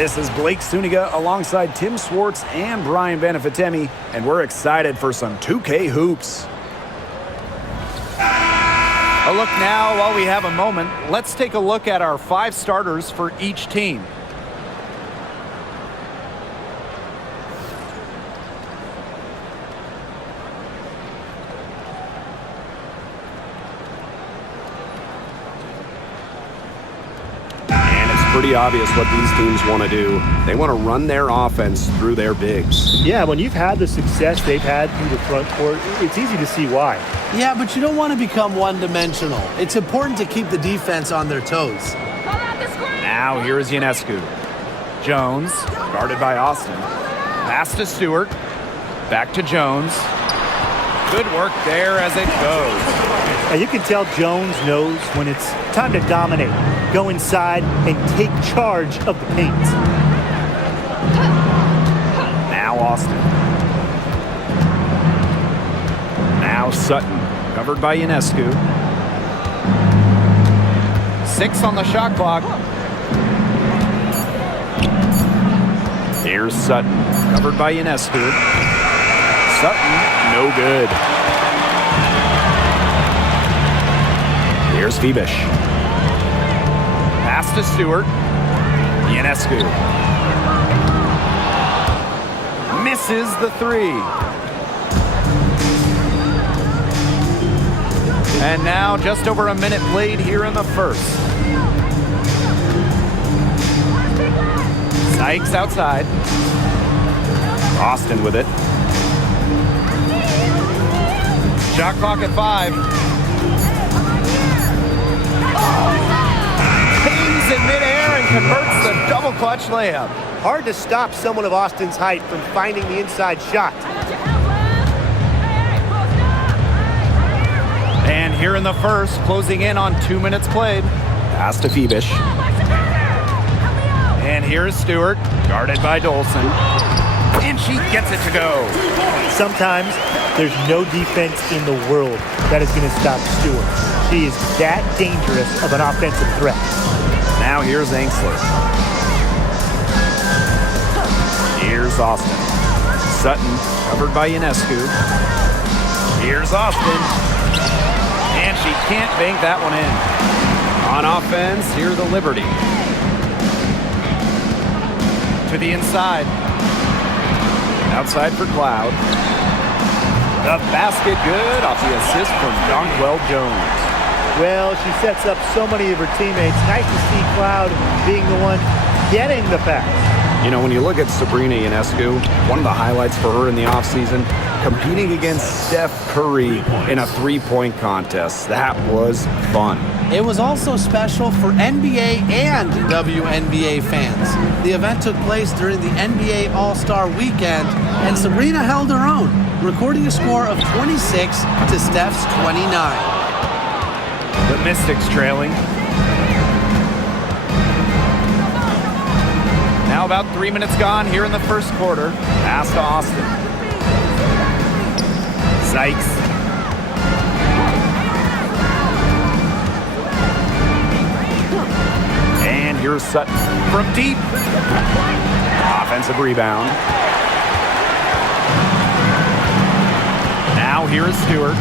This is Blake Suniga alongside Tim Swartz and Brian Benefitemi, and we're excited for some 2K hoops. A look now while we have a moment. Let's take a look at our 5 starters for each team. Pretty obvious what these teams want to do. They want to run their offense through their bigs. Yeah, when you've had the success they've had through the front court, it's easy to see why. Yeah, but you don't want to become one-dimensional. It's important to keep the defense on their toes. Now here is Ionescu. Jones, guarded by Austin. Pass to Stewart. Back to Jones. Good work there as it goes. Now you can tell Jones knows when it's time to dominate, go inside, and take charge of the paint. Now Austin. Now Sutton, covered by Ionescu. 6 on the shot clock. Here's Sutton, covered by Ionescu. Sutton, no good. Here's Phoebish. Pass to Stewart. Ionescu. Misses the 3. And now just over a minute played here in the first. Sykes outside. Austin with it. Shot clock at 5. Pings in midair and converts the double clutch layup. Hard to stop someone of Austin's height from finding the inside shot. And here in the first, closing in on 2 minutes played. Pass to Phoebish. And here's Stewart, guarded by Dolson. And she gets it to go. Sometimes there's no defense in the world that is going to stop Stewart. She is that dangerous of an offensive threat. Now here's Angsler. Here's Austin. Sutton, covered by Ionescu. Here's Austin. And she can't bank that one in. On offense, here's the Liberty. To the inside. Outside for Cloud. The basket good off the assist from Donquel Jones. Well, she sets up so many of her teammates. Nice to see Cloud being the one getting the pass. You know, when you look at Sabrina Ionescu, one of the highlights for her in the offseason, competing against Steph Curry in a 3-point contest. That was fun. It was also special for NBA and WNBA fans. The event took place during the NBA All-Star Weekend, and Sabrina held her own, recording a score of 26 to Steph's 29. The Mystics trailing. Now about 3 minutes gone here in the first quarter. Pass to Austin. Sykes. And here's Sutton from deep. Offensive rebound. Now here is Stewart.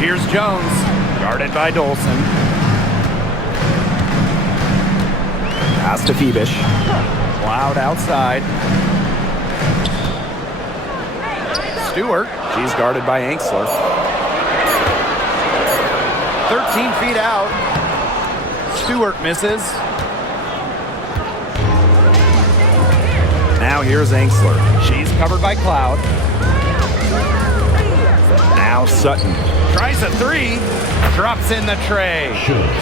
Here's Jones, guarded by Dolson. Pass to Phoebish. Cloud outside. Stewart, she's guarded by Angsler. 13 feet out. Stewart misses. Now here's Angsler. She's covered by Cloud. Now Sutton tries a 3, drops in the tray.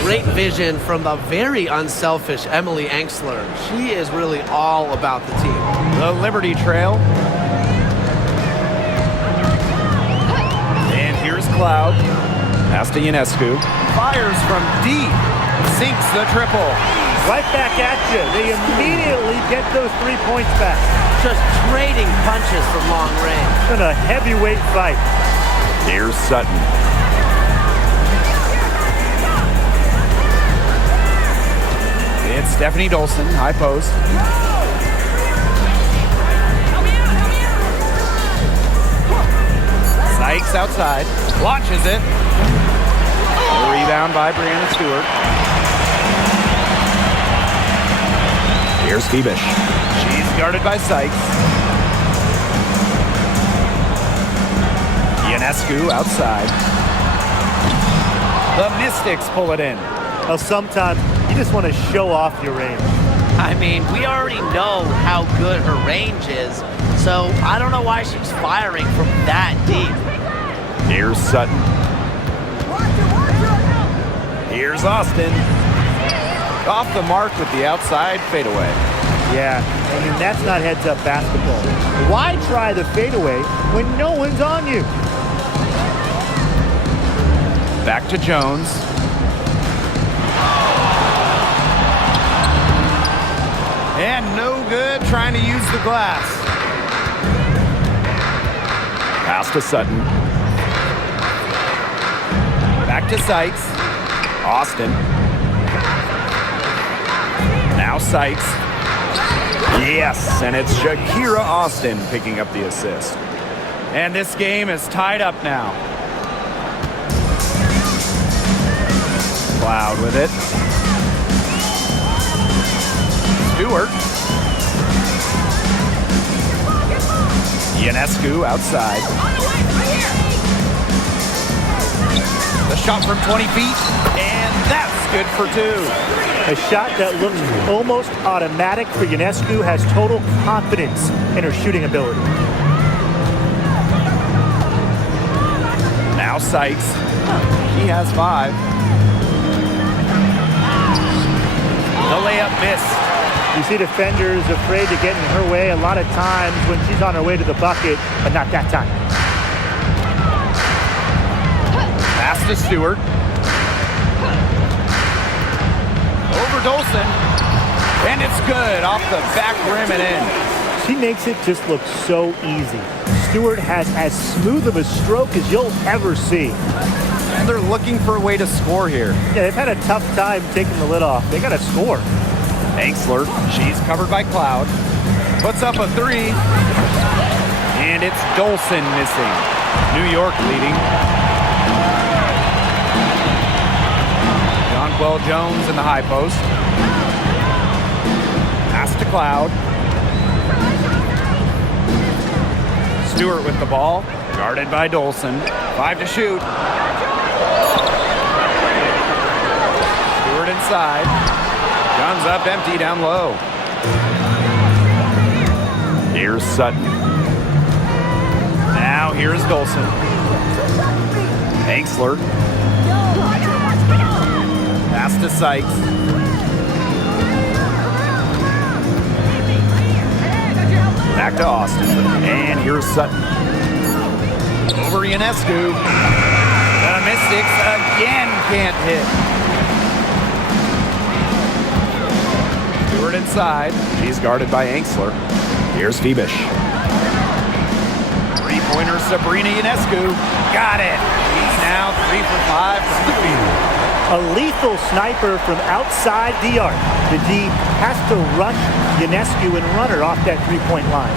Great vision from the very unselfish Emily Angsler. She is really all about the team. The Liberty trail. And here's Cloud. Pass to Ionescu. Fires from deep. Sinks the triple. Right back at you. They immediately get those 3 points back. Just trading punches from long range. In a heavyweight fight. Here's Sutton. It's Stephanie Dolson, high post. Sykes outside, launches it. A rebound by Brianna Stewart. Here's Febish. She's guarded by Sykes. Ionescu outside. The Mystics pull it in. Well, sometimes you just want to show off your range. I mean, we already know how good her range is, so I don't know why she's firing from that deep. Here's Sutton. Here's Austin. Off the mark with the outside fadeaway. Yeah, I mean, that's not heads-up basketball. Why try the fadeaway when no one's on you? Back to Jones. And no good trying to use the glass. Pass to Sutton. Back to Sykes. Austin. Now Sykes. Yes, and it's Shakira Austin picking up the assist. And this game is tied up now. Cloud with it. Stewart. Ionescu outside. The shot from 20 feet, and that's good for two. A shot that looks almost automatic for Ionescu has total confidence in her shooting ability. Now Sykes. He has 5. The layup missed. You see defenders afraid to get in her way a lot of times when she's on her way to the bucket, but not that time. Pass to Stewart. Over Dolson. And it's good off the back rim and in. She makes it just look so easy. Stewart has as smooth of a stroke as you'll ever see. And they're looking for a way to score here. Yeah, they've had a tough time taking the lid off. They got to score. Angsler, she's covered by Cloud. Puts up a 3. And it's Dolson missing. New York leading. Jonquel Jones in the high post. Pass to Cloud. Stewart with the ball. Guarded by Dolson. 5 to shoot. Stewart inside. Guns up empty down low. Here's Sutton. Now here's Dolson. Angsler. Pass to Sykes. Back to Austin. And here's Sutton. Over Ionescu. The Mystics again can't hit. Stewart inside. She's guarded by Angsler. Here's Febish. Three-pointer Sabrina Ionescu. Got it. She's now 3 for 5 from the field. A lethal sniper from outside the arc. The D has to rush Ionescu and run her off that three-point line.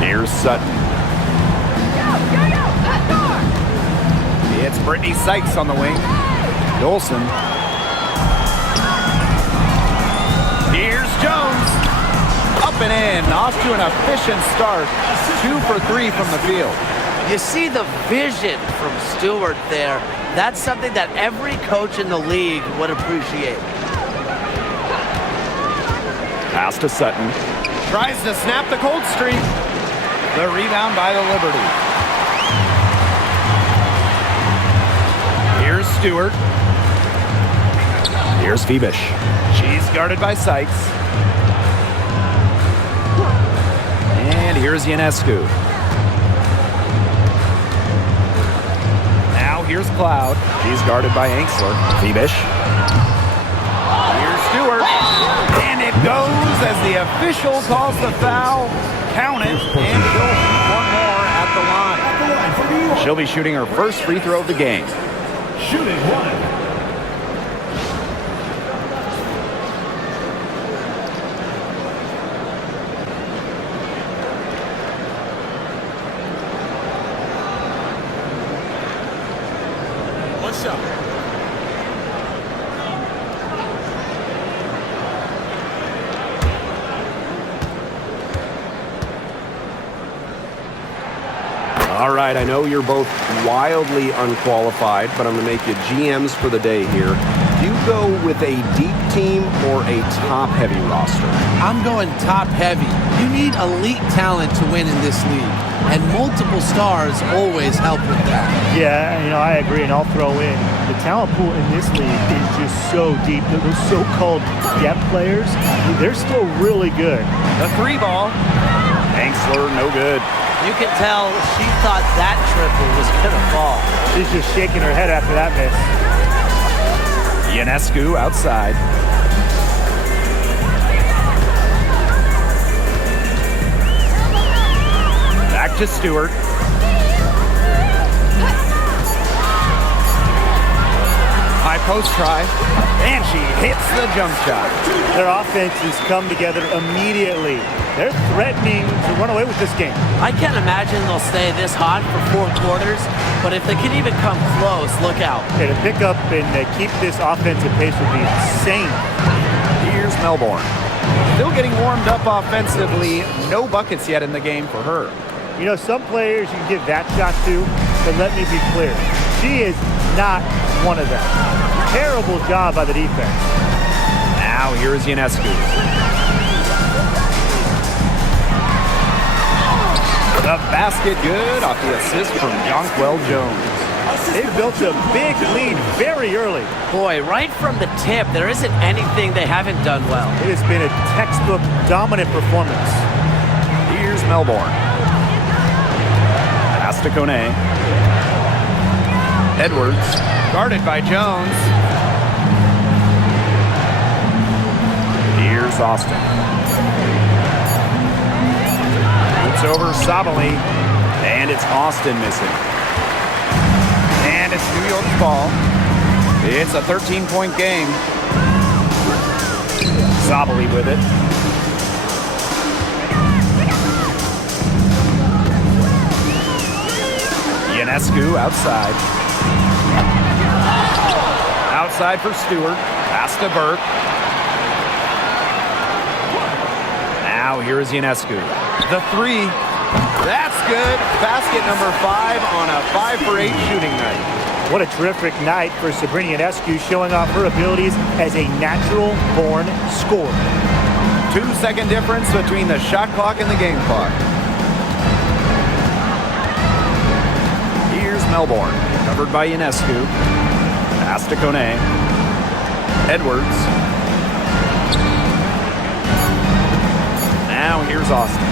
Here's Sutton. It's Brittany Sykes on the wing. Dolson. Here's Jones. Up and in. Off to an efficient start. 2 for 3 from the field. You see the vision from Stewart there. That's something that every coach in the league would appreciate. Pass to Sutton. Tries to snap the cold streak. The rebound by the Liberty. Here's Stewart. Here's Febish. She's guarded by Sykes. And here's Ionescu. Now here's Cloud. She's guarded by Angsler. Febish. Here's Stewart. And it goes as the official calls the foul. Count it. And she'll shoot one more at the line. She'll be shooting her first free throw of the game. Shooting 1. All right, I know you're both wildly unqualified, but I'm going to make you GMs for the day here. Do you go with a deep team or a top-heavy roster? I'm going top-heavy. You need elite talent to win in this league, and multiple stars always help with that. Yeah, I agree, and I'll throw in the talent pool in this league is just so deep. Those so-called depth players, they're still really good. The 3 ball. Angsler, no good. You can tell she thought that triple was going to fall. She's just shaking her head after that miss. Ionescu outside. Back to Stewart. High post try. And she hits the jump shot. Their offenses come together immediately. They're threatening to run away with this game. I can't imagine they'll stay this hot for 4 quarters, but if they can even come close, look out. Yeah, to pick up and keep this offensive pace would be insane. Here's Melbourne. Still getting warmed up offensively. No buckets yet in the game for her. Some players you can give that shot to, but let me be clear. She is not one of them. Terrible job by the defense. Now here is Ionescu. The basket good off the assist from Jonquel Jones. They built a big lead very early. Boy, right from the tip, there isn't anything they haven't done well. It has been a textbook dominant performance. Here's Melbourne. Pass to Kone. Edwards. Guarded by Jones. Here's Austin. It's over Sabali. And it's Austin missing. And it's New York's ball. It's a 13-point game. Sabali with it. Ionescu outside. Outside for Stewart. Pass to Burke. Now here is Ionescu. The 3. That's good. Basket number 5 on a 5 for 8 shooting night. What a terrific night for Sabrina Ionescu, showing off her abilities as a natural-born scorer. 2-second difference between the shot clock and the game clock. Here's Melbourne. Covered by Ionescu. Pass to Kone. Edwards. Now here's Austin.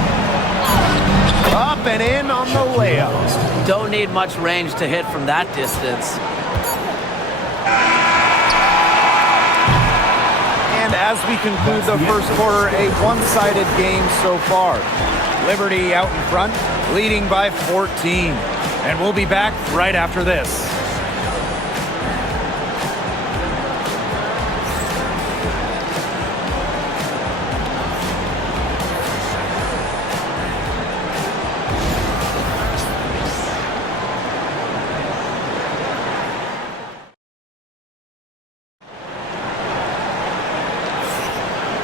Up and in on the layup. Don't need much range to hit from that distance. And as we conclude the first quarter, a one-sided game so far. Liberty out in front, leading by 14. And we'll be back right after this.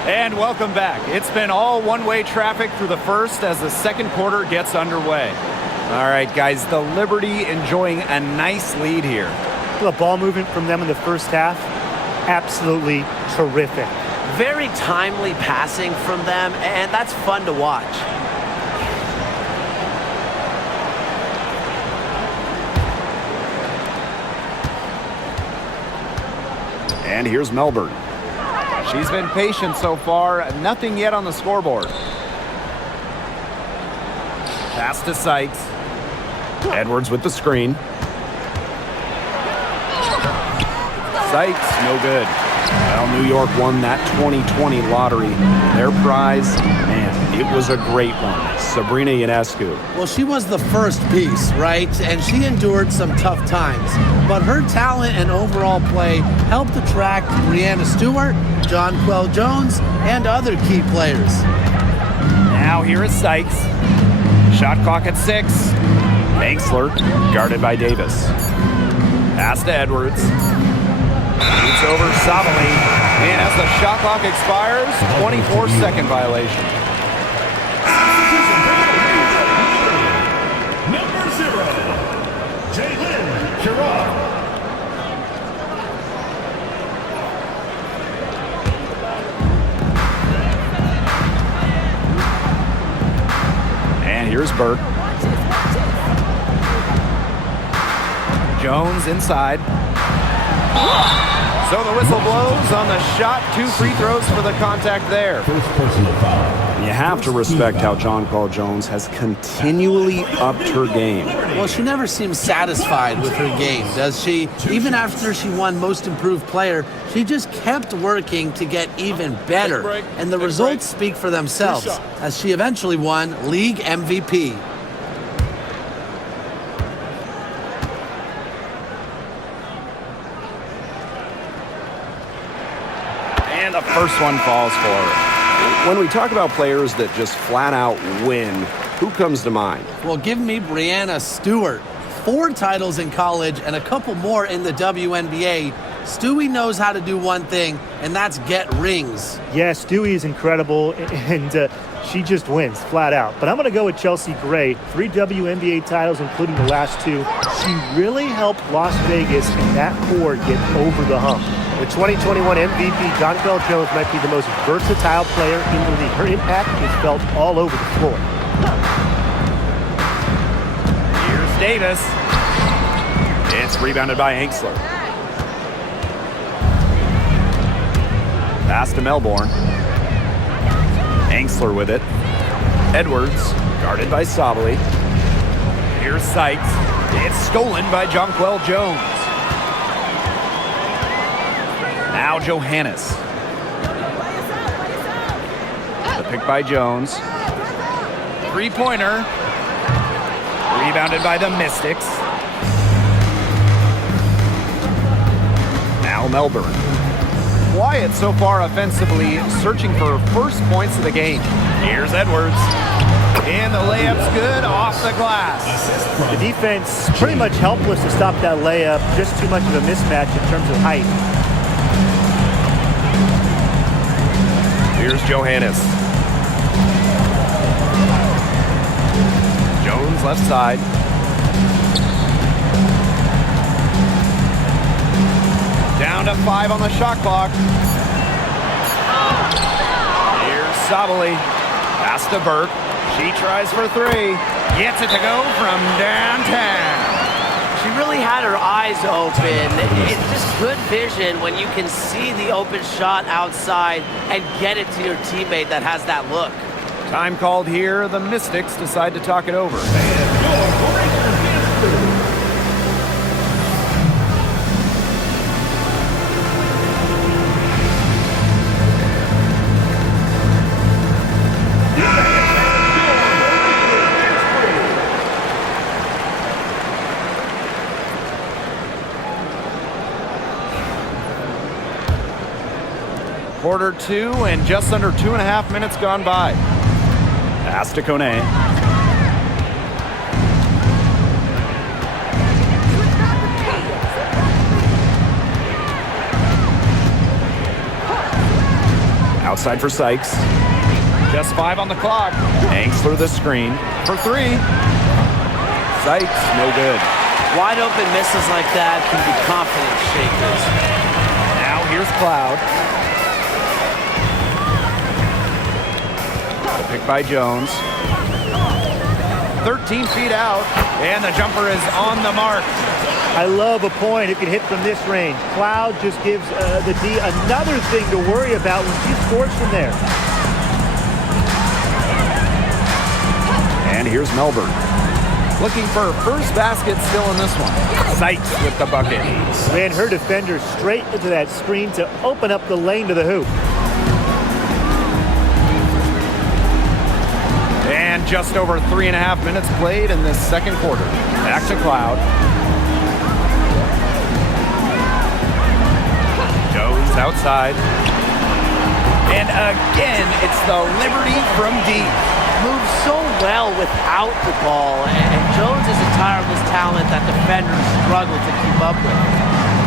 And welcome back. It's been all one-way traffic through the first as the second quarter gets underway. All right, guys, the Liberty enjoying a nice lead here. The ball movement from them in the first half, absolutely terrific. Very timely passing from them, and that's fun to watch. And here's Melbourne. She's been patient so far. Nothing yet on the scoreboard. Pass to Sykes. Edwards with the screen. Sykes, no good. Well, New York won that 2020 lottery. Their prize, man, it was a great one. Sabrina Ionescu. Well, she was the first piece, right? And she endured some tough times. But her talent and overall play helped attract Breanna Stewart, Jonquel Jones, and other key players. Now here is Sykes. Shot clock at 6. Angsler, guarded by Davis. Pass to Edwards. Shoots over Sabali. And as the shot clock expires, 24-second violation. Number 0, Jalen Gerard. And here's Burke. Jones inside. So the whistle blows on the shot. 2 free throws for the contact there. First personal foul. You have to respect how Jonquel Jones has continually upped her game. Well, she never seems satisfied with her game, does she? Even after she won Most Improved Player, she just kept working to get even better. And the results speak for themselves, as she eventually won League MVP. And the first one falls for her. When we talk about players that just flat out win, who comes to mind? Well, give me Breanna Stewart. 4 titles in college and a couple more in the WNBA. Stewie knows how to do one thing, and that's get rings. Yeah, Stewie is incredible, and she just wins, flat out. But I'm going to go with Chelsea Gray. 3 WNBA titles, including the last 2. She really helped Las Vegas and that core get over the hump. The 2021 MVP, Jonquel Jones, might be the most versatile player in the league. Her impact is felt all over the floor. Here's Davis. It's rebounded by Anxler. Pass to Melbourne. Anxler with it. Edwards, guarded by Sabali. Here's Sykes. It's stolen by Jonquel Jones. Now Johannes. The pick by Jones. 3-pointer. Rebounded by the Mystics. Now Melbourne. Quiet so far offensively, searching for first points of the game. Here's Edwards. And the layup's good off the glass. The defense pretty much helpless to stop that layup. Just too much of a mismatch in terms of height. Here's Johannes. Jones left side. Down to 5 on the shot clock. Here's Sabali. Pass to Burke. She tries for 3. Gets it to go from downtown. She really had her eyes open. It's just good vision when you can see the open shot outside and get it to your teammate that has that look. Time called here. The Mystics decide to talk it over. Quarter 2 and just under 2.5 minutes gone by. Pass to Kone. Outside for Sykes. Just 5 on the clock. Anxler the screen for 3. Sykes, no good. Wide open misses like that can be confidence shakers. Now here's Cloud. Pick by Jones. 13 feet out, and the jumper is on the mark. I love a point who can hit from this range. Cloud just gives the D another thing to worry about when she scores from there. And here's Melbourne. Looking for her first basket still in this one. Sykes with the bucket. Ran her defender straight into that screen to open up the lane to the hoop. And just over 3.5 minutes played in this second quarter. Back to Cloud. Jones outside. And again, it's the Liberty from deep. moves so well without the ball, and Jones is a tireless talent that defenders struggle to keep up with.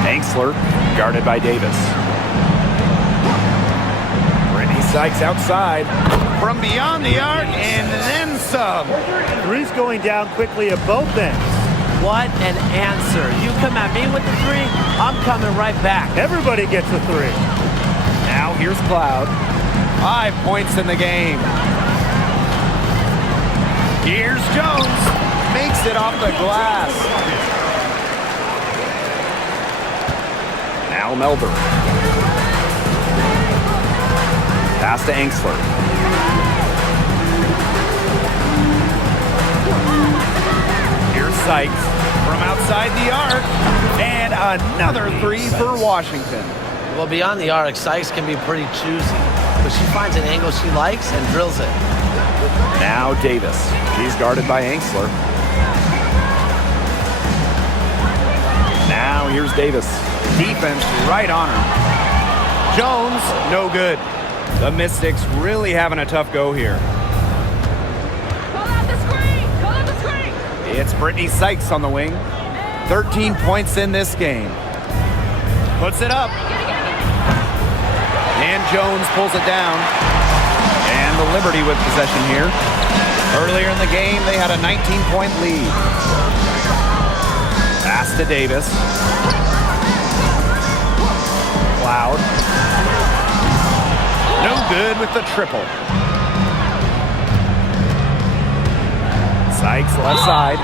Angsler, guarded by Davis. Brittany Sykes outside from beyond the arc, and then some. Three's going down quickly at both ends. What an answer. You come at me with the three, I'm coming right back. Everybody gets a three. Now here's Cloud. 5 points in the game. Here's Jones. Makes it off the glass. Now Melbourne. Pass to Angsler. Here's Sykes from outside the arc. And another three for Washington. Well, beyond the arc, Sykes can be pretty choosy, but she finds an angle she likes and drills it. Now Davis. She's guarded by Angsler. Now here's Davis. Defense right on her. Jones, no good. The Mystics really having a tough go here. Call out the screen! Call out the screen! It's Brittany Sykes on the wing. 13 points in this game. Puts it up. And Jones pulls it down. And the Liberty with possession here. Earlier in the game, they had a 19-point lead. Pass to Davis. Cloud. No good with the triple. Sykes left side.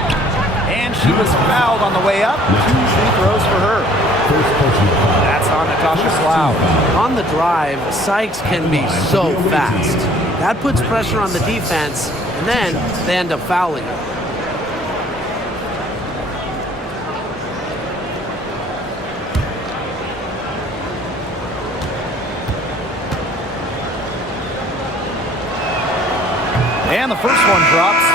And she was fouled on the way up. 2 free throws for her. That's on Natasha Cloud. On the drive, Sykes can be so fast. That puts pressure on the defense, and then they end up fouling her. And the first one drops.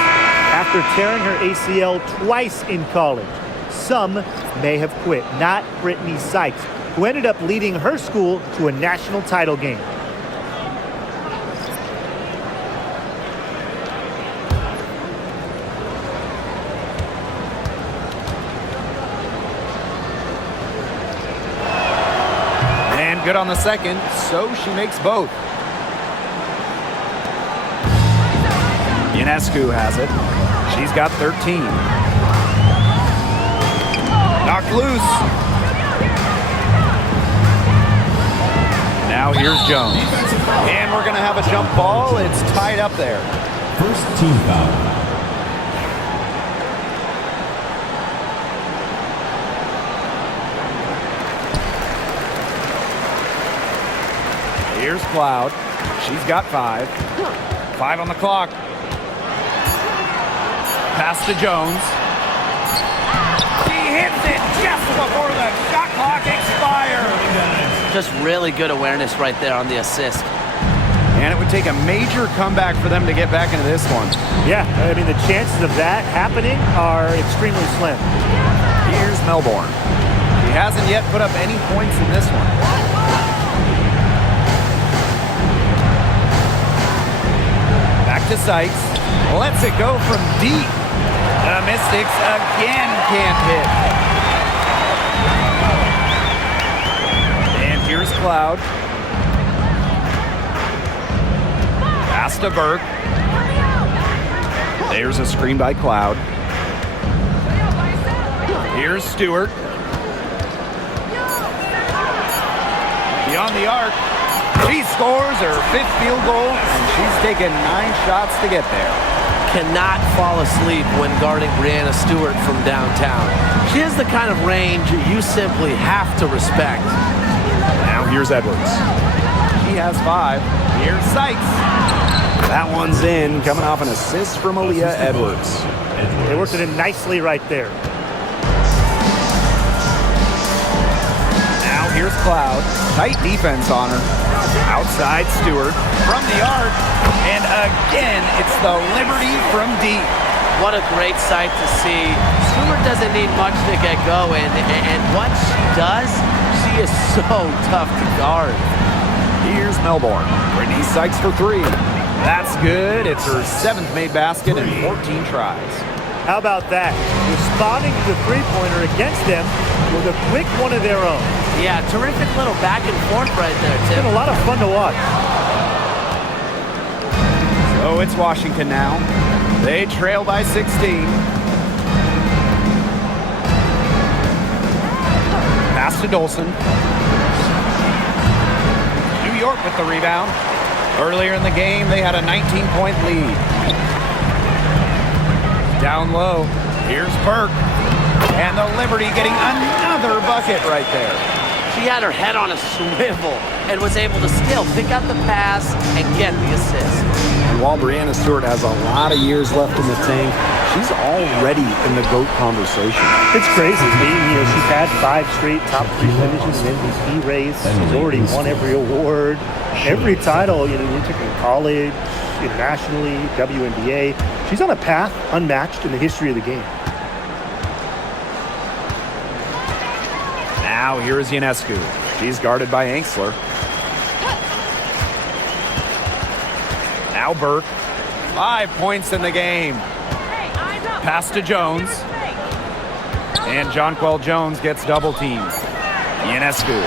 After tearing her ACL twice in college, some may have quit. Not Brittany Sykes, who ended up leading her school to a national title game. And good on the second, so she makes both. Ionescu has it. She's got 13. Knocked loose. Now here's Jones. And we're going to have a jump ball. It's tied up there. First team foul. Here's Cloud. She's got 5. 5 on the clock. Pass to Jones. She hits it just before the shot clock expires. Just really good awareness right there on the assist. And it would take a major comeback for them to get back into this one. Yeah, I mean, the chances of that happening are extremely slim. Here's Melbourne. He hasn't yet put up any points in this one. Back to Sykes. Lets it go from deep. The Mystics again can't hit. And here's Cloud. Pass to Burke. There's a screen by Cloud. Here's Stewart. Beyond the arc. She scores her 5th field goal, and she's taken 9 shots to get there. Cannot fall asleep when guarding Breanna Stewart from downtown. She has the kind of range you simply have to respect. Now here's Edwards. She has 5. Here's Sykes. That one's in, coming off an assist from Aaliyah Edwards. They worked it in nicely right there. Now here's Cloud. Tight defense on her. Outside Stewart from the arc. And again, it's the Liberty from deep. What a great sight to see. Stewart doesn't need much to get going, and what she does, she is so tough to guard. Here's Melbourne. Brittany Sykes for 3. That's good. It's her 7th made basket in 14 tries. How about that? Responding to the three-pointer against them with a quick one of their own. Yeah, terrific little back and forth right there, It's Tim. been a lot of fun to watch. So it's Washington now. They trail by 16. Pass to Dolson. New York with the rebound. Earlier in the game, they had a 19-point lead. Down low, here's Burke. And the Liberty getting another bucket right there. She had her head on a swivel and was able to still pick up the pass and get the assist. And while Breanna Stewart has a lot of years left in the tank, she's already in the GOAT conversation. It's crazy. She's had 5 straight top 3 finishes in MVP race. She's already won every award, every title. You're talking college, nationally, WNBA. She's on a path unmatched in the history of the game. Now here is Ionescu. She's guarded by Angsler. Now Burke. 5 points in the game. Pass to Jones. And Jonquel Jones gets double teamed. Ionescu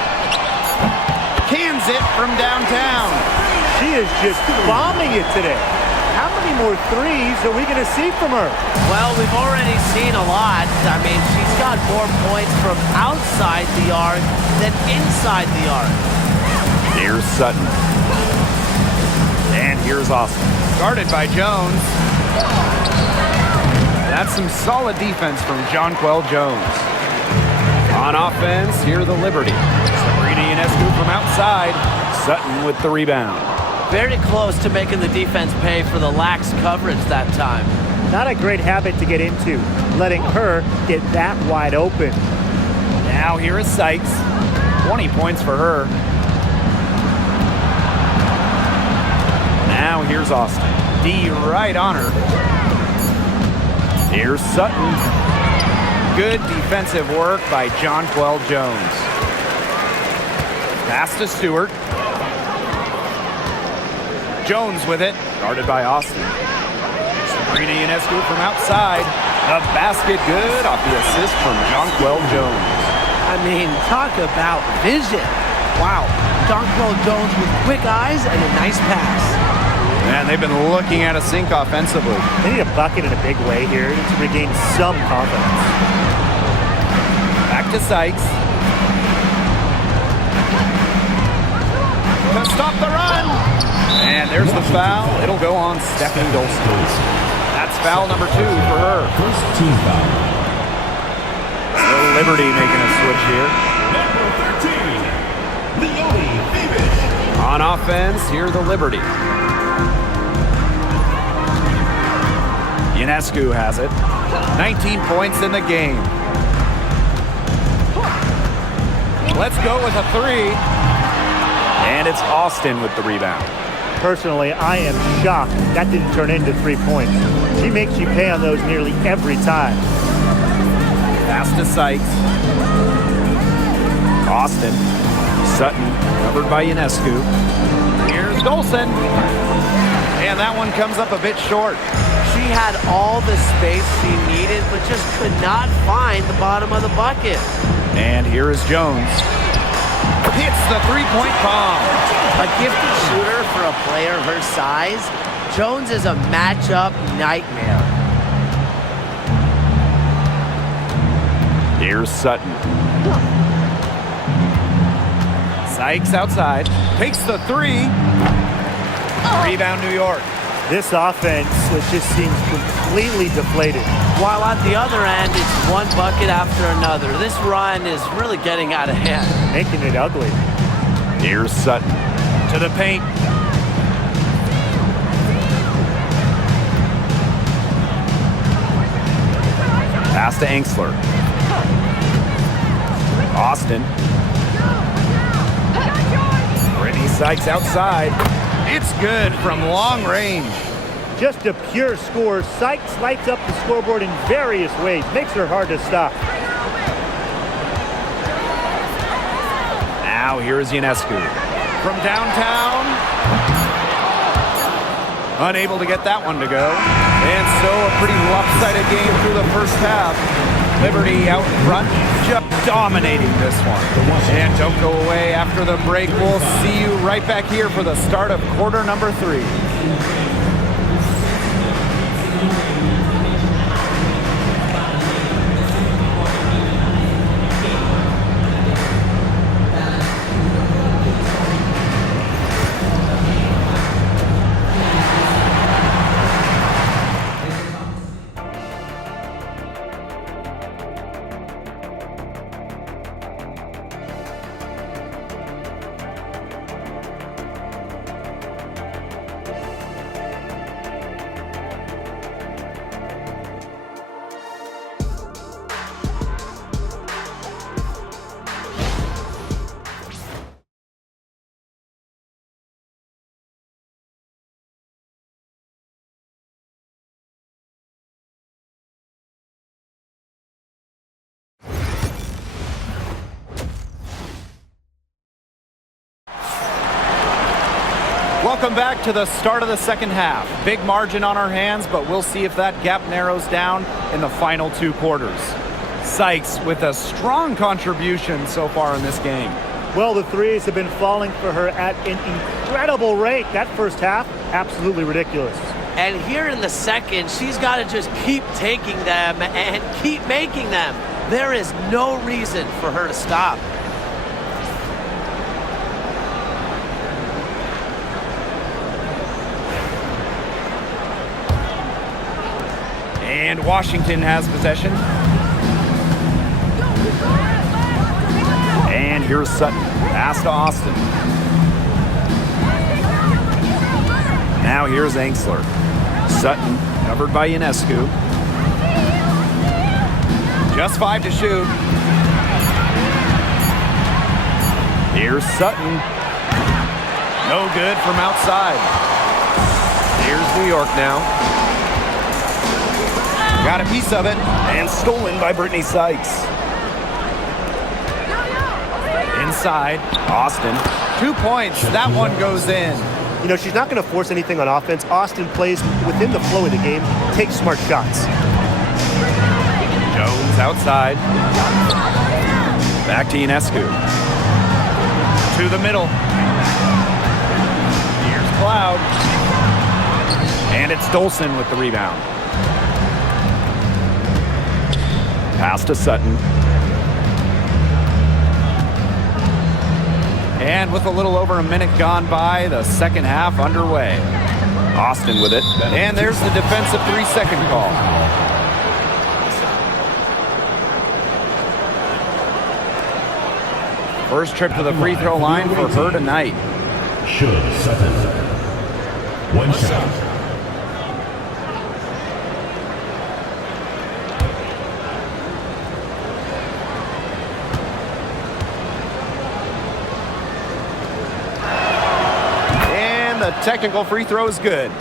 cans it from downtown. She is just bombing it today. How many more threes are we going to see from her? Well, we've already seen a lot. I mean, she's got more points from outside the arc than inside the arc. Here's Sutton. And here's Austin. Guarded by Jones. That's some solid defense from Jonquel Jones. On offense, here the Liberty. Sabrina Ionescu from outside. Sutton with the rebound. Very close to making the defense pay for the lax coverage that time. Not a great habit to get into, letting her get that wide open. Now here is Sykes. 20 points for her. Now here's Austin. D right on her. Here's Sutton. Good defensive work by Jonquel Jones. Pass to Stewart. Jones with it, guarded by Austin. Sabrina Ionescu from outside. The basket good off the assist from Jonquel Jones. I mean, talk about vision. Wow. Jonquel Jones with quick eyes and a nice pass. Man, they've been looking at a sink offensively. They need a bucket in a big way here to regain some confidence. Back to Sykes. To stop the run. And there's the foul. It'll go on Stephanie Dolson. That's foul number 2 for her. First team foul. So Liberty making a switch here. Number 13, Leonie Beavis. On offense, here the Liberty. Ionescu has it. 19 points in the game. Let's go with a 3. And it's Austin with the rebound. Personally, I am shocked that didn't turn into 3 points. She makes you pay on those nearly every time. Pass to Sykes. Austin. Sutton, covered by Ionescu. Here's Dolson. And that one comes up a bit short. She had all the space she needed, but just could not find the bottom of the bucket. And here is Jones. Hits the three-point bomb. A gifted shooter for a player her size, Jones is a matchup nightmare. Here's Sutton. Sykes outside. Takes the 3. Rebound New York. This offense just seems completely deflated. While at the other end, it's one bucket after another. This run is really getting out of hand. Making it ugly. Here's Sutton. To the paint. Pass to Angsler. Austin. Brittany Sykes outside. It's good from long range. Just a pure score. Sykes lights up the scoreboard in various ways. Makes her hard to stop. Now here's Ionescu. From downtown. Unable to get that one to go. And so a pretty lopsided game through the first half. Liberty out front, just dominating this one. And don't go away after the break. We'll see you right back here for the start of quarter number 3. Welcome back to the start of the second half. Big margin on our hands, but we'll see if that gap narrows down in the final 2 quarters. Sykes with a strong contribution so far in this game. Well, the threes have been falling for her at an incredible rate. That first half, absolutely ridiculous. And here in the second, she's got to just keep taking them and keep making them. There is no reason for her to stop. And Washington has possession. And here's Sutton. Pass to Austin. Now here's Angsler. Sutton covered by Ionescu. Just 5 to shoot. Here's Sutton. No good from outside. Here's New York now. Got a piece of it. And stolen by Brittany Sykes. Inside. Austin. 2 points. That one goes in. You know, she's not going to force anything on offense. Austin plays within the flow of the game, takes smart shots. Jones outside. Back to Ionescu. To the middle. Here's Cloud. And it's Dolson with the rebound. Pass to Sutton. And with a little over a minute gone by, the second half underway. Austin with it. And there's the defensive 3-second call. First trip to the free throw line for her tonight. Should Sutton. 1 shot. The technical free throw is good.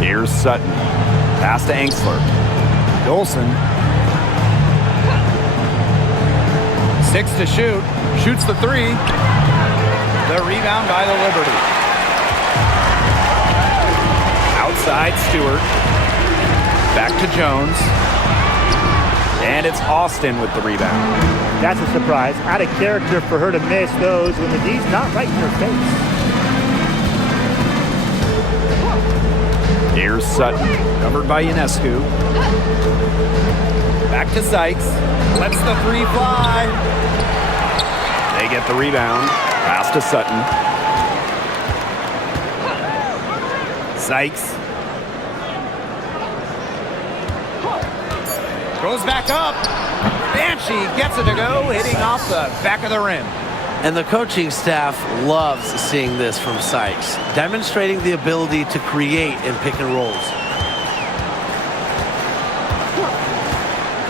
Here's Sutton. Pass to Angsler. Dolson. 6 to shoot. Shoots the 3. The rebound by the Liberty. Outside Stewart. Back to Jones. And it's Austin with the rebound. That's a surprise. Out of character for her to miss those when the D's not right in her face. Here's Sutton. Covered by Ionescu. Back to Sykes. Lets the 3 fly. They get the rebound. Pass to Sutton. Sykes. Goes back up. And she gets it to go, hitting off the back of the rim. And the coaching staff loves seeing this from Sykes, demonstrating the ability to create in pick and rolls.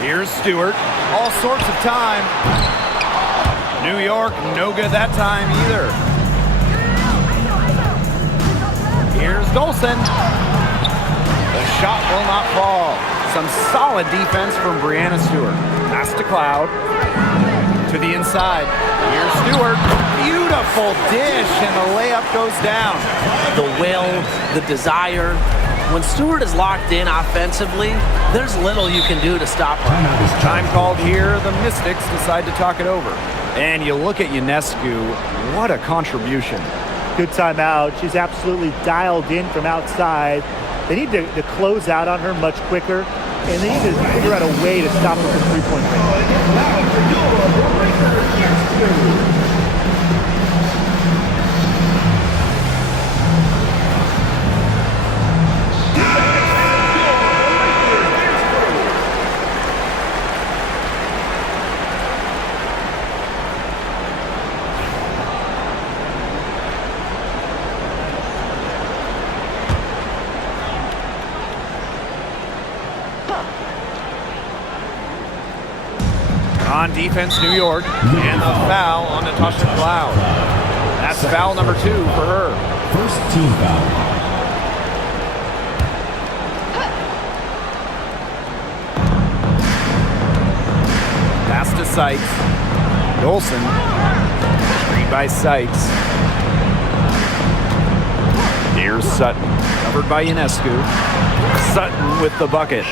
Here's Stewart. All sorts of time. New York, no good that time either. Here's Dolson. The shot will not fall. Some solid defense from Brianna Stewart. Pass to Cloud. To To the inside. Here's Stewart. Beautiful dish, and the layup goes down. The will, the desire. When Stewart is locked in offensively, there's little you can do to stop her. Time called here. The Mystics decide to talk it over. And you look at Ionescu. What a contribution. Good timeout. She's absolutely dialed in from outside. They need to close out on her much quicker, and they need to figure out a way to stop her from three-point range. On defense, New York, and the foul on Natasha Cloud. That's foul number 2 for her. First team foul. Pass to Sykes. Dolson. Screen by Sykes. Here's Sutton. Covered by Ionescu. Sutton with the bucket.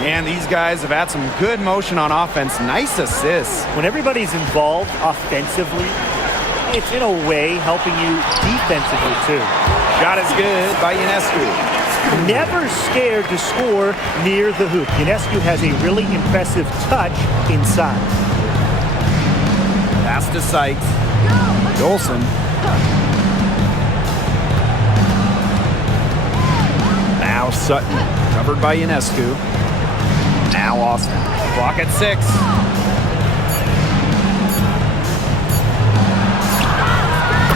And these guys have had some good motion on offense. Nice assists. When everybody's involved offensively, it's in a way helping you defensively too. Shot is good by Ionescu. Never scared to score near the hoop. Ionescu has a really impressive touch inside. Pass to Sykes. Dolson. Now Sutton. Covered by Ionescu. Now Austin. Clock at 6.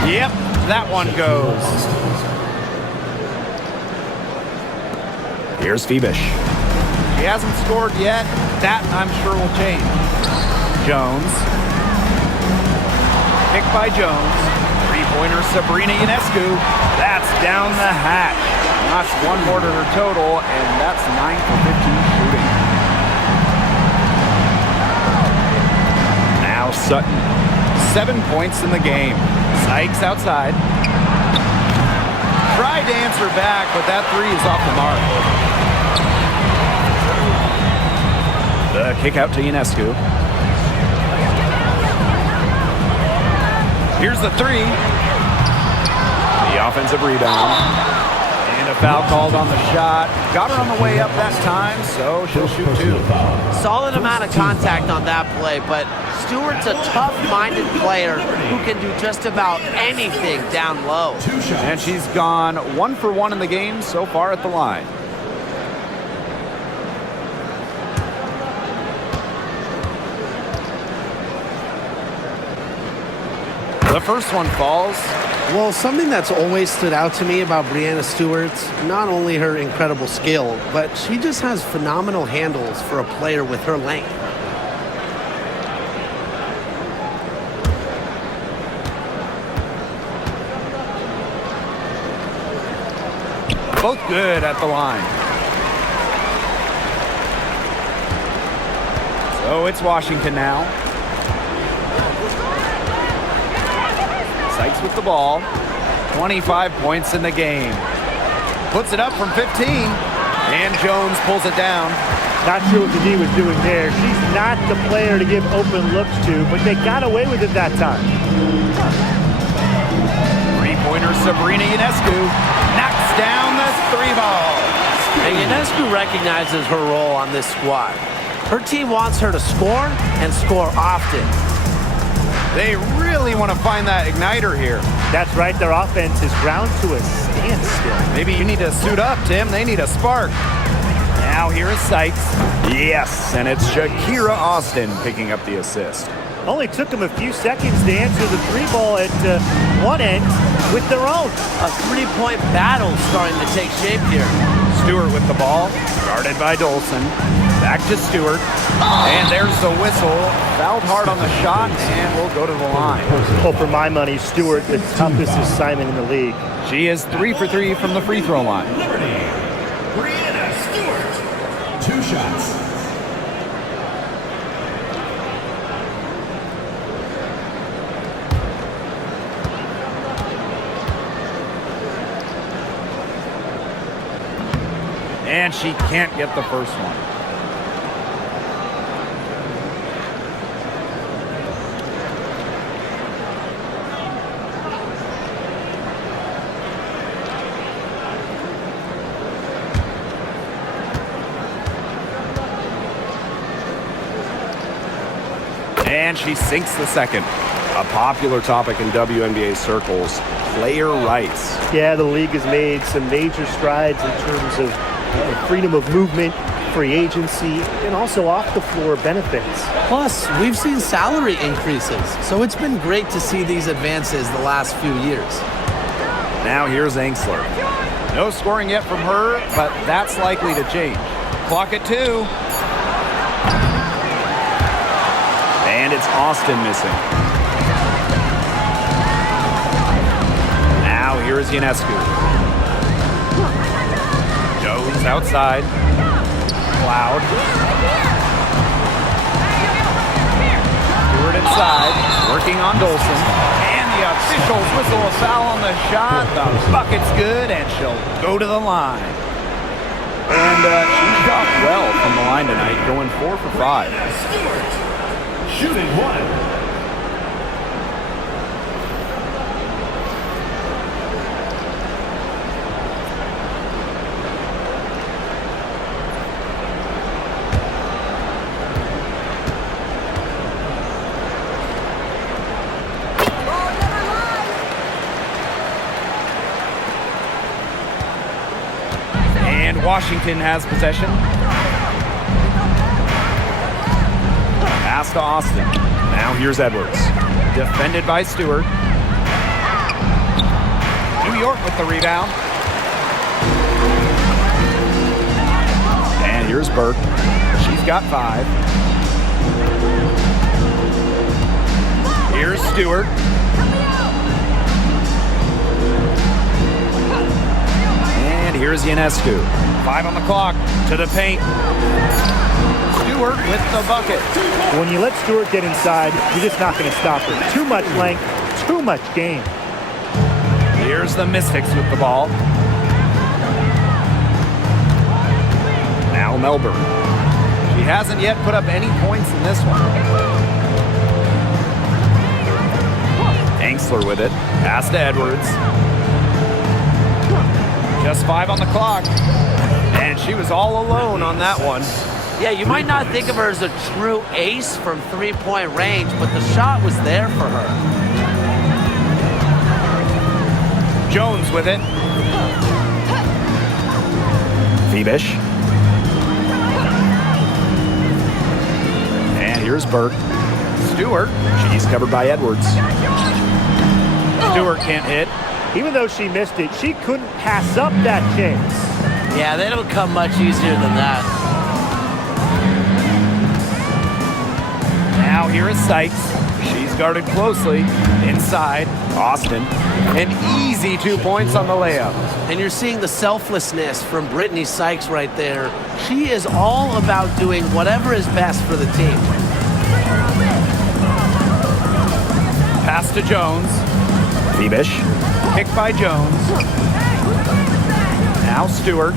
Yep, that one goes. Here's Phoebish. He hasn't scored yet. That, I'm sure, will change. Jones. Picked by Jones. Three-pointer Sabrina Ionescu. That's down the hatch. Notched one more to her total, and that's 9 for 15 shooting. Now Sutton. 7 points in the game. Sykes outside. Tried to answer back, but that 3 is off the mark. The kick out to Ionescu. Here's the 3. The offensive rebound. And a foul called on the shot. Got her on the way up that time, so she'll shoot 2. Solid amount of contact on that play, but Stewart's a tough-minded player who can do just about anything down low. And she's gone 1 for 1 in the game so far at the line. The first one falls. Well, something that's always stood out to me about Breanna Stewart, not only her incredible skill, but she just has phenomenal handles for a player with her length. Both good at the line. So it's Washington now. Sykes with the ball. 25 points in the game. Puts it up from 15. And Jones pulls it down. Not sure what the D was doing there. She's not the player to give open looks to, but they got away with it that time. Three-pointer Sabrina Ionescu knocks down the 3-ball. And Ionescu recognizes her role on this squad. Her team wants her to score and score often. They really want to find that igniter here. That's right. Their offense is ground to a standstill. Maybe you need to suit up, Tim. They need a spark. Now here is Sykes. Yes, and it's Shakira Austin picking up the assist. Only took them a few seconds to answer the 3-ball at one end with their own. A 3-point battle starting to take shape here. Stewart with the ball. Guarded by Dolson. Back to Stewart. And there's the whistle. Fouled hard on the shot, and we'll go to the line. Well, for my money, Stewart, the toughest assignment in the league. She is 3 for 3 from the free throw line. Breanna Stewart. 2 shots. And she can't get the first one. And she sinks the second. A popular topic in WNBA circles, player rights. Yeah, the league has made some major strides in terms of freedom of movement, free agency, and also off-the-floor benefits. Plus, we've seen salary increases, so it's been great to see these advances the last few years. Now here's Angsler. No scoring yet from her, but that's likely to change. Clock at 2. And it's Austin missing. Now here's Ionescu. Jones outside. Cloud. Stewart inside. Working on Dolson. And the officials whistle a foul on the shot. The bucket's good, and she'll go to the line. And she shot well from the line tonight, going 4 for 5. Shooting 1. And Washington has possession. Pass to Austin. Now here's Edwards. Defended by Stewart. New York with the rebound. And here's Burke. She's got 5. Here's Stewart. And here's Ionescu. 5 on the clock. To the paint. Stewart with the bucket. When you let Stewart get inside, you're just not going to stop her. Too much length, too much game. Here's the Mystics with the ball. Now Melbourne. She hasn't yet put up any points in this one. Angsler with it. Pass to Edwards. Just 5 on the clock. And she was all alone on that one. Yeah, you might not think of her as a true ace from three-point range, but the shot was there for her. Jones with it. Phoebish. And here's Burke. Stewart. She's covered by Edwards. Stewart can't hit. Even though she missed it, she couldn't pass up that chance. Yeah, they don't come much easier than that. Now here is Sykes. She's guarded closely. Inside. Austin. An easy 2 points on the layup. And you're seeing the selflessness from Brittany Sykes right there. She is all about doing whatever is best for the team. Pass to Jones. Phoebish. Picked by Jones. Now Stewart.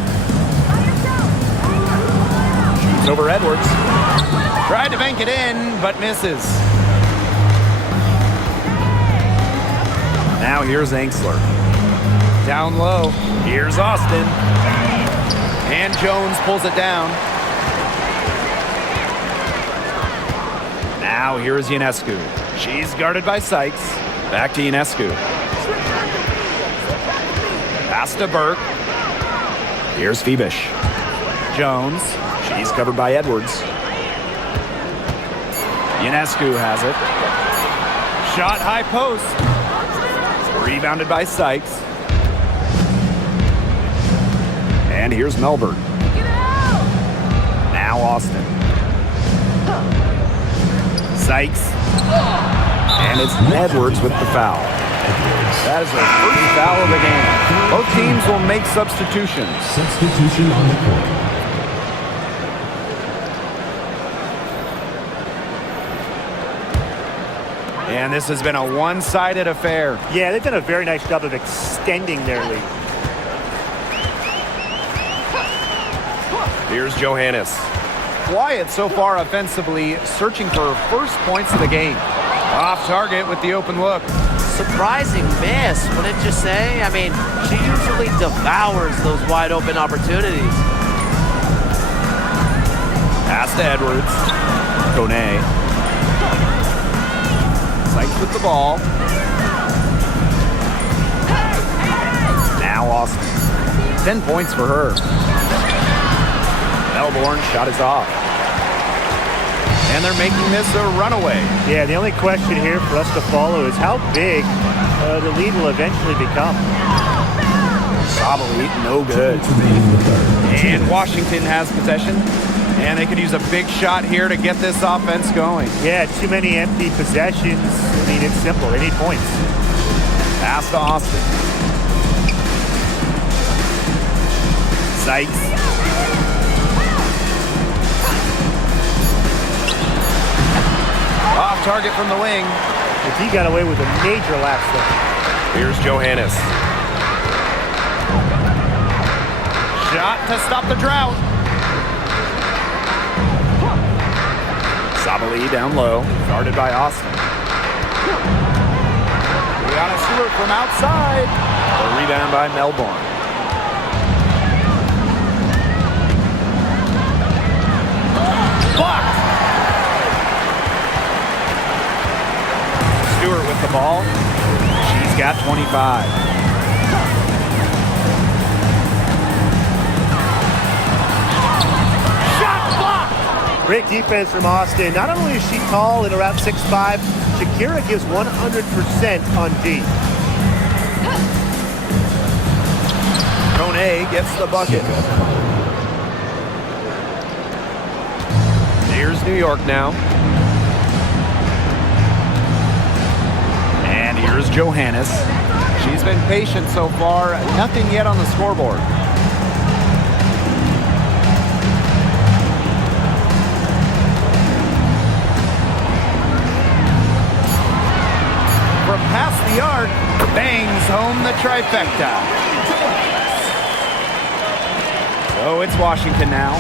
Shoots over Edwards. Tried to bank it in, but misses. Now here's Angsler. Down low. Here's Austin. And Jones pulls it down. Now here's Ionescu. She's guarded by Sykes. Back to Ionescu. Pass to Burke. Here's Phoebish. Jones. She's covered by Edwards. Ionescu has it. Shot high post. Rebounded by Sykes. And here's Melbourne. Now Austin. Sykes. And it's Edwards with the foul. That is their first foul of the game. Both teams will make substitutions. Substitution on the court. And this has been a one-sided affair. Yeah, they've done a very nice job of extending their lead. Here's Johannes. Quiet so far offensively, searching for first points of the game. Off target with the open look. Surprising miss, wouldn't you say? I mean, she usually devours those wide open opportunities. Pass to Edwards. Kone. Sykes with the ball. Now Austin. 10 points for her. Melbourne shot is off. And they're making this a runaway. Yeah, the only question here for us to follow is how big the lead will eventually become. Sabali, no good. And Washington has possession. And they could use a big shot here to get this offense going. Yeah, too many empty possessions. I mean, it's simple. They need points. Pass to Austin. Sykes. Off target from the wing. If he got away with a major lapse there. Here's Johannes. Shot to stop the drought. Sabali down low, guarded by Austin. Brianna Stewart from outside. The rebound by Melbourne. Blocked. Stewart with the ball. She's got 25. Great defense from Austin. Not only is she tall and around 6'5", Shakira gives 100% on D. Kone gets the bucket. Here's New York now. And here's Johannes. She's been patient so far. Nothing yet on the scoreboard. From past the arc, bangs home the trifecta. So it's Washington now.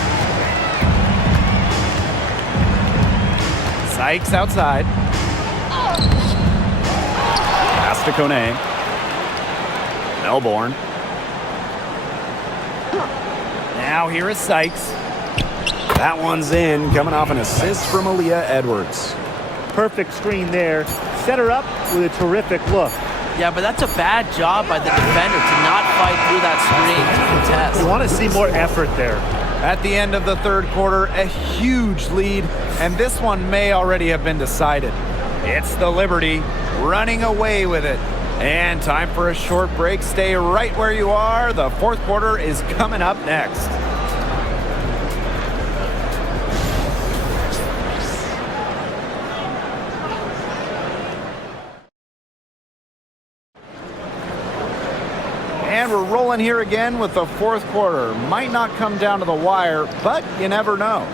Sykes outside. Pass to Kone. Melbourne. Now here is Sykes. That one's in, coming off an assist from Aaliyah Edwards. Perfect screen there. Set her up with a terrific look. Yeah, but that's a bad job by the defender to not fight through that screen to contest. You want to see more effort there. At the end of the third quarter, a huge lead, and this one may already have been decided. It's the Liberty running away with it. And time for a short break. Stay right where you are. The fourth quarter is coming up next. And we're rolling here again with the fourth quarter. Might not come down to the wire, but you never know.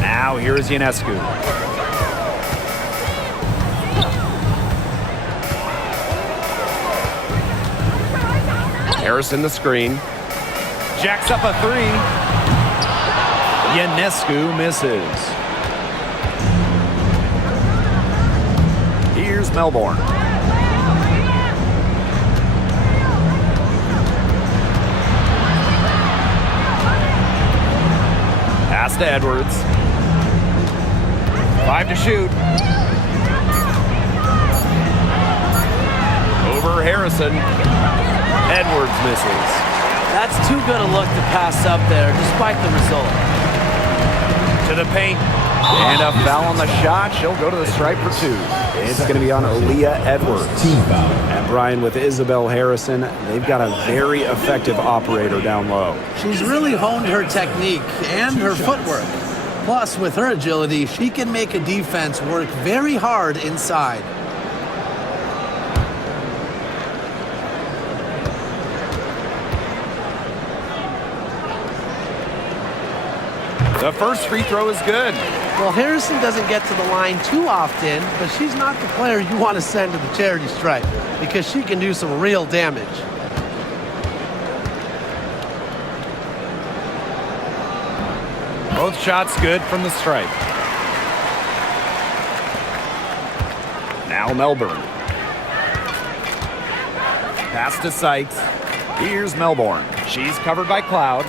Now here's Ionescu. Harrison the screen. Jacks up a three. Ionescu misses. Here's Melbourne. Pass to Edwards. 5 to shoot. Over Harrison. Edwards misses. That's too good a look to pass up there, despite the result. To the paint. And a foul on the shot. She'll go to the stripe for two. It's going to be on Aaliyah Edwards. Team foul. And Brian, with Isabel Harrison, they've got a very effective operator down low. She's really honed her technique and her footwork. Plus, with her agility, she can make a defense work very hard inside. The first free throw is good. Well, Harrison doesn't get to the line too often, but she's not the player you want to send to the charity stripe because she can do some real damage. Both shots good from the stripe. Now Melbourne. Pass to Sykes. Here's Melbourne. She's covered by Cloud.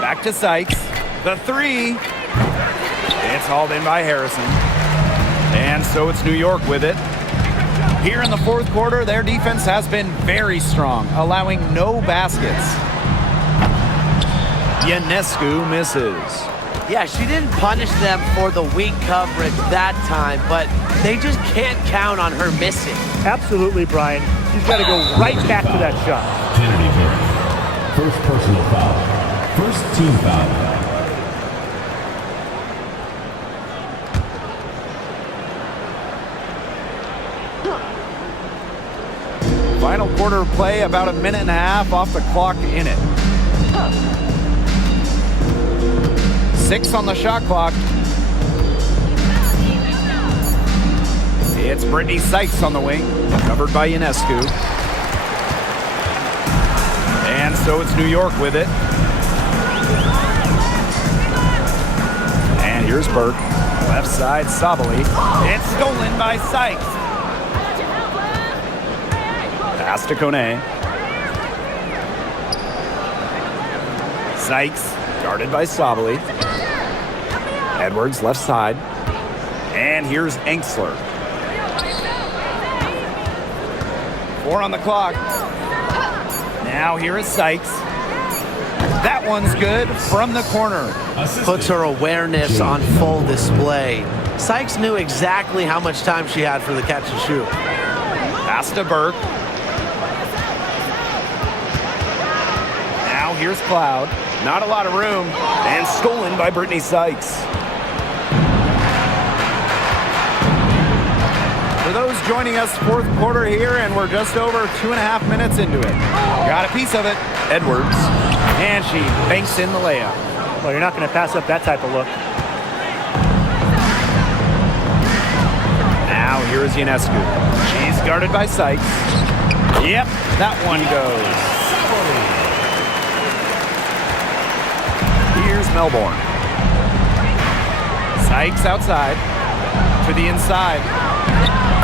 Back to Sykes. The three. It's hauled in by Harrison. And so it's New York with it. Here in the fourth quarter, their defense has been very strong, allowing no baskets. Ionescu misses. Yeah, she didn't punish them for the weak coverage that time, but they just can't count on her missing. Absolutely, Brian. She's got to go right back to that shot. Kennedy Murray. First personal foul. First team foul. Final quarter of play, about a minute and a half off the clock in it. 6 on the shot clock. It's Brittany Sykes on the wing, covered by Ionescu. And so it's New York with it. And here's Burke. Left side, Sabali. It's stolen by Sykes. Pass to Kone. Sykes, guarded by Sabali. Edwards, left side. And here's Enksler. 4 on the clock. Now here is Sykes. That one's good from the corner. Puts her awareness on full display. Sykes knew exactly how much time she had for the catch and shoot. Pass to Burke. Now here's Cloud. Not a lot of room. And stolen by Brittany Sykes. For those joining us, fourth quarter here, and we're just over 2.5 minutes into it. Got a piece of it. Edwards. And she banks in the layup. Well, you're not going to pass up that type of look. Now here is Ionescu. She's guarded by Sykes. Yep, that one goes. Here's Melbourne. Sykes outside. To the inside.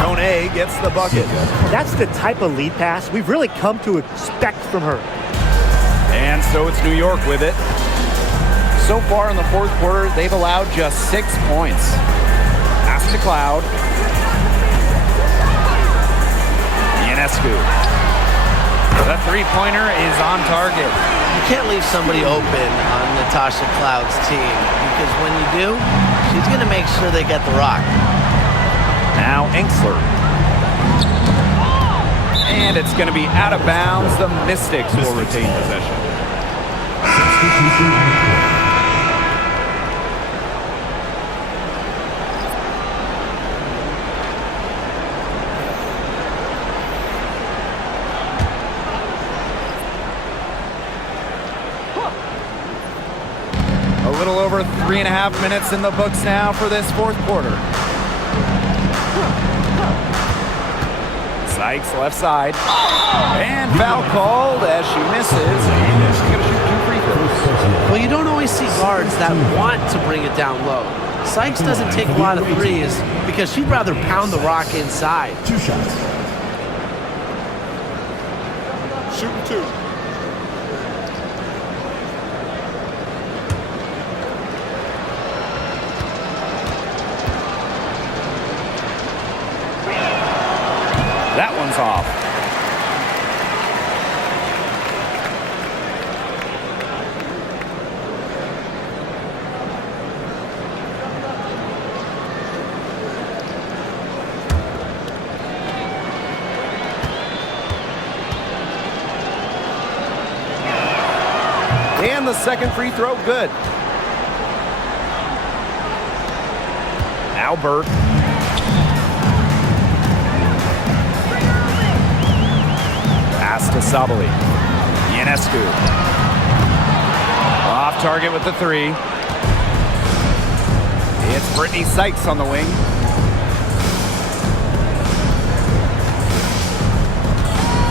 Kone gets the bucket. That's the type of lead pass we've really come to expect from her. And so it's New York with it. So far in the fourth quarter, they've allowed just 6 points. Pass to Cloud. Ionescu. The three-pointer is on target. You can't leave somebody open on Natasha Cloud's team because when you do, she's going to make sure they get the rock. Now Enksler. And it's going to be out of bounds. The Mystics will retain possession. Substitution on the court. A little over 3.5 minutes in the books now for this fourth quarter. Sykes left side. And foul called as she misses. And she's going to shoot 2 free throws. Well, you don't always see guards that want to bring it down low. Sykes doesn't take a lot of threes because she'd rather pound the rock inside. 2 shots. Shooting 2. That one's off. And the second free throw, good. Now Burke. Pass to Sabali. Ionescu. Off target with the three. It's Brittany Sykes on the wing.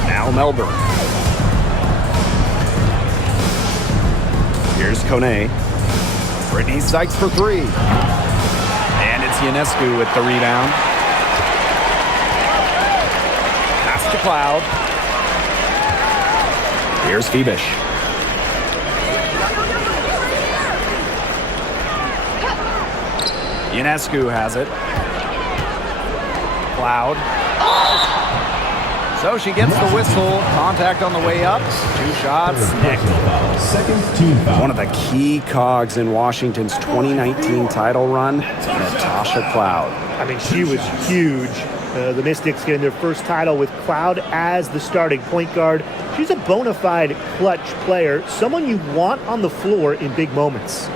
Now Melbourne. Here's Kone. Brittany Sykes for three. And it's Ionescu with the rebound. Pass to Cloud. Here's Phoebish. Ionescu has it. Cloud. So she gets the whistle. Contact on the way up. 2 shots. Next. Second team foul. One of the key cogs in Washington's 2019 title run, Natasha Cloud. I mean, she was huge. The Mystics getting their first title with Cloud as the starting point guard. She's a bona fide clutch player, someone you want on the floor in big moments.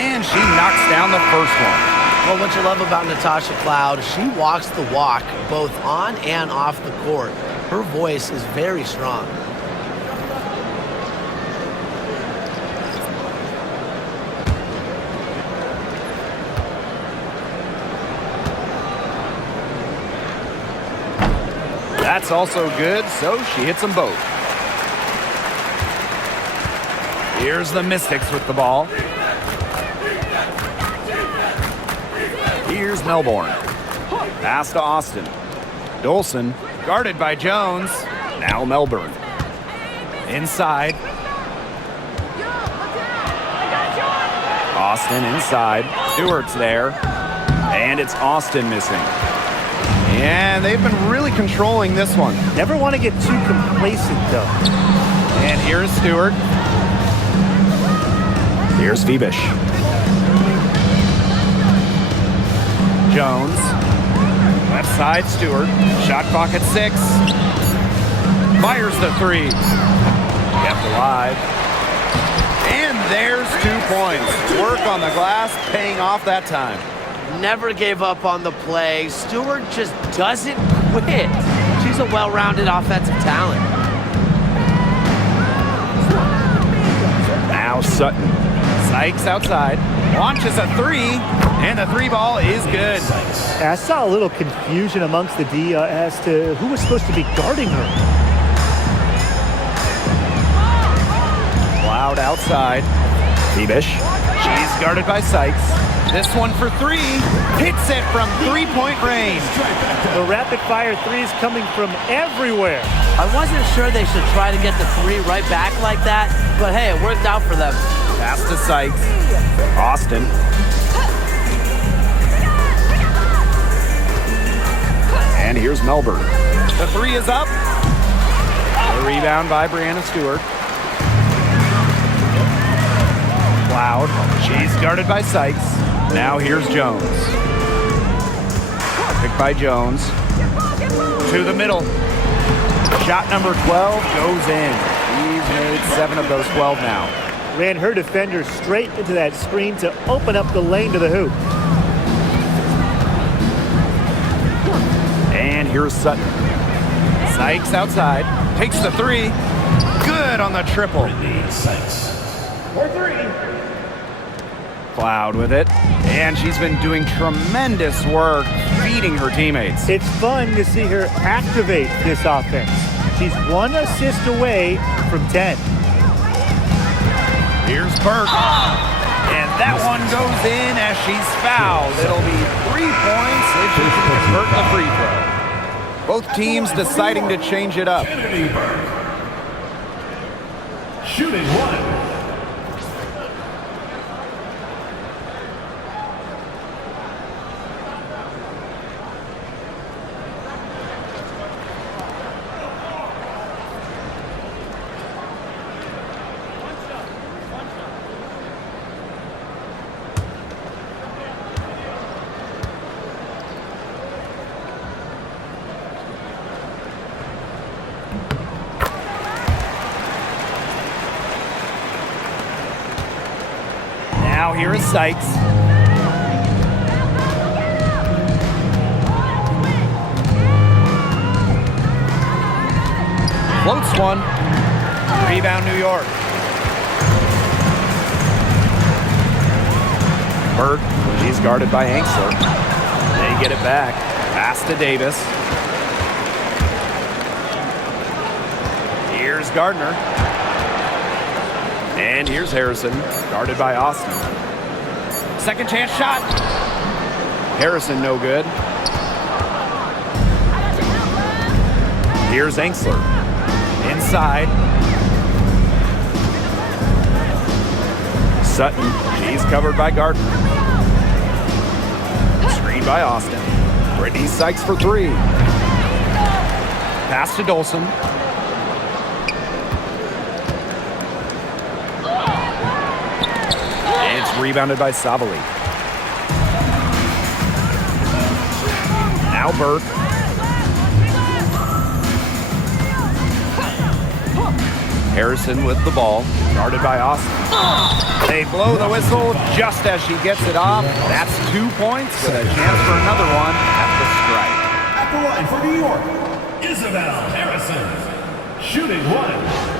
And she knocks down the first one. Well, what you love about Natasha Cloud, she walks the walk both on and off the court. Her voice is very strong. That's also good, so she hits them both. Here's the Mystics with the ball. Here's Melbourne. Pass to Austin. Dolson, guarded by Jones. Now Melbourne. Inside. Austin inside. Stewart's there. And it's Austin missing. And they've been really controlling this one. Never want to get too complacent, though. And here's Stewart. Here's Phoebish. Jones. Left side, Stewart. Shot clock at 6. Fires the 3. Kept alive. And there's 2 points. Work on the glass, paying off that time. Never gave up on the play. Stewart just doesn't quit. She's a well-rounded offensive talent. Now Sutton. Sykes outside. Launches a 3. And the 3 ball is good. I saw a little confusion amongst the D as to who was supposed to be guarding her. Cloud outside. Phoebish. She's guarded by Sykes. This one for 3. Hits it from 3-point range. The rapid-fire threes coming from everywhere. I wasn't sure they should try to get the 3 right back like that, but hey, it worked out for them. Pass to Sykes. Austin. And here's Melbourne. The 3 is up. The rebound by Brianna Stewart. Cloud. She's guarded by Sykes. Now here's Jones. Picked by Jones. To the middle. Shot number 12 goes in. He's made 7 of those 12 now. Ran her defender straight into that screen to open up the lane to the hoop. And here's Sutton. Sykes outside. Takes the 3. Good on the triple. Sykes. Cloud with it. And she's been doing tremendous work feeding her teammates. It's fun to see her activate this offense. She's 1 assist away from 10. Here's Burke. And that one goes in as she's fouled. It'll be 3 points if she can convert the free throw. Both teams deciding to change it up. Kennedy Burke. Shooting 1. Now here is Sykes. Floats one. Rebound New York. Burke, he's guarded by Angsler. They get it back. Pass to Davis. Here's Gardner. And here's Harrison, guarded by Austin. Second chance shot. Harrison no good. Here's Angsler. Inside. Sutton, he's covered by Gardner. Screen by Austin. Brittany Sykes for three. Pass to Dolson. It's rebounded by Savali. Now Burke. Harrison with the ball, guarded by Austin. They blow the whistle just as she gets it off. That's 2 points with a chance for another one at the strike. At the line for New York, Isabel Harrison. Shooting one.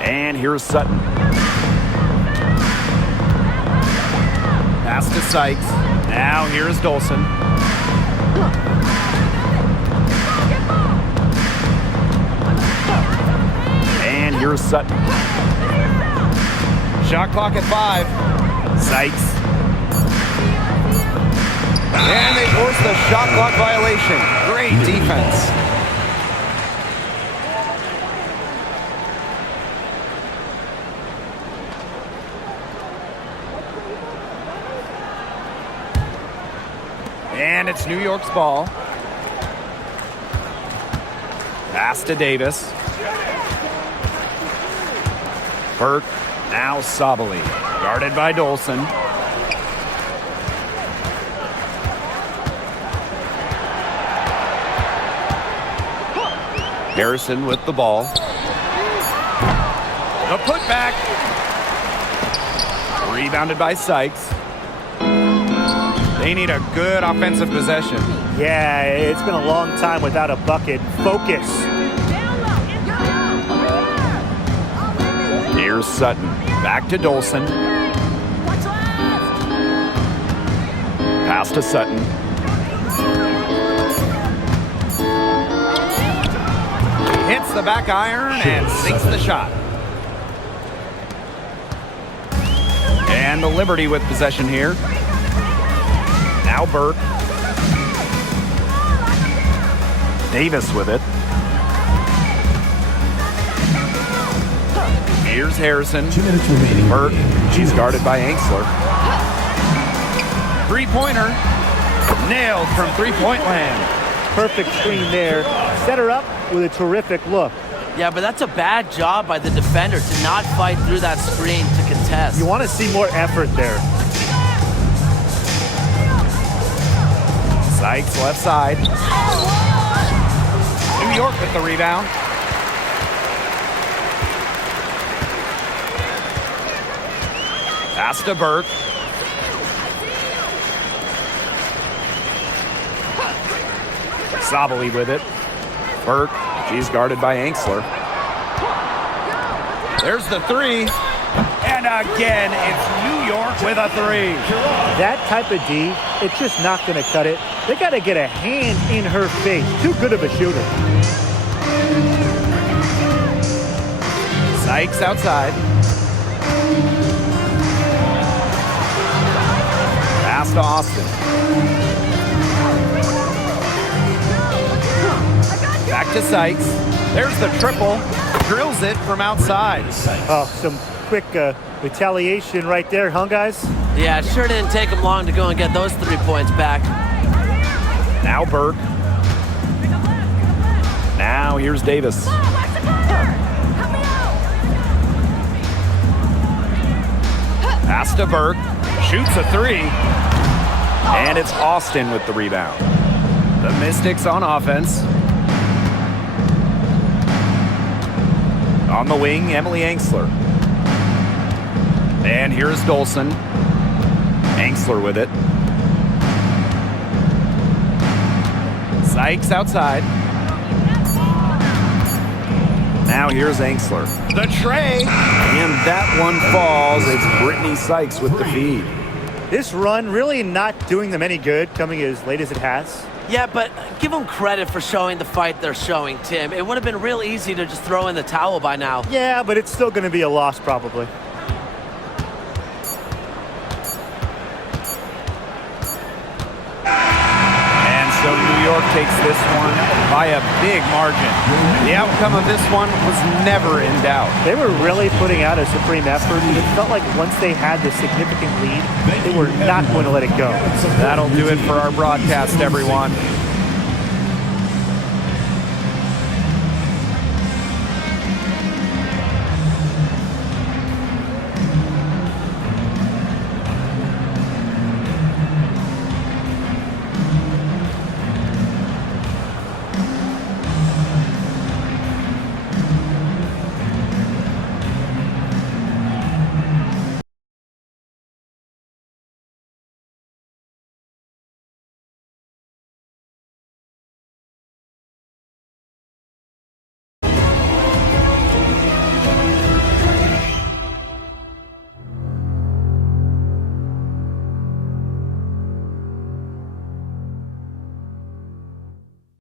And here's Sutton. Pass to Sykes. Now here's Dolson. And here's Sutton. Shot clock at 5. Sykes. And they force the shot clock violation. Great defense. And it's New York's ball. Pass to Davis. Burke. Now Sabali. Guarded by Dolson. Harrison with the ball. The putback. Rebounded by Sykes. They need a good offensive possession. Yeah, it's been a long time without a bucket. Focus. Here's Sutton. Back to Dolson. Pass to Sutton. Hits the back iron and sinks the shot. And the Liberty with possession here. Now Burke. Davis with it. Here's Harrison. 2 minutes remaining. Burke. She's guarded by Angsler. Three-pointer. Nailed from three-point land. Perfect screen there. Set her up with a terrific look. Yeah, but that's a bad job by the defender to not fight through that screen to contest. You want to see more effort there. Sykes left side. New York with the rebound. Pass to Burke. Sabali with it. Burke. She's guarded by Angsler. There's the three. And again, it's New York with a three. That type of D, it's just not going to cut it. They got to get a hand in her face. Too good of a shooter. Sykes outside. Pass to Austin. Back to Sykes. There's the triple. Drills it from outside. Oh, some quick retaliation right there, huh, guys? Yeah, it sure didn't take him long to go and get those 3 points back. Now Burke. Now here's Davis. Pass to Burke. Shoots a 3. And it's Austin with the rebound. The Mystics on offense. On the wing, Emily Angsler. And here's Dolson. Angsler with it. Sykes outside. Now here's Angsler. The tray. And that one falls. It's Brittany Sykes with the feed. This run really not doing them any good, coming as late as it has. Yeah, but give them credit for showing the fight they're showing, Tim. It would have been real easy to just throw in the towel by now. Yeah, but it's still going to be a loss probably. So New York takes this one by a big margin. The outcome of this one was never in doubt. They were really putting out a supreme effort. It felt like once they had this significant lead, they were not going to let it go. That'll do it for our broadcast, everyone.